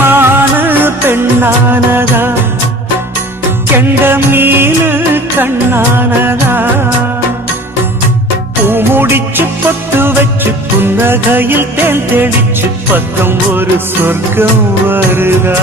மானு பெண்ணானதா கெண்ட மீனு கண்ணானதா பூ முடிச்சு பொட்டு வச்சு புன்னகையில் தேன் தெளிச்சு பக்கம் ஒரு சொர்க்கம் வருதா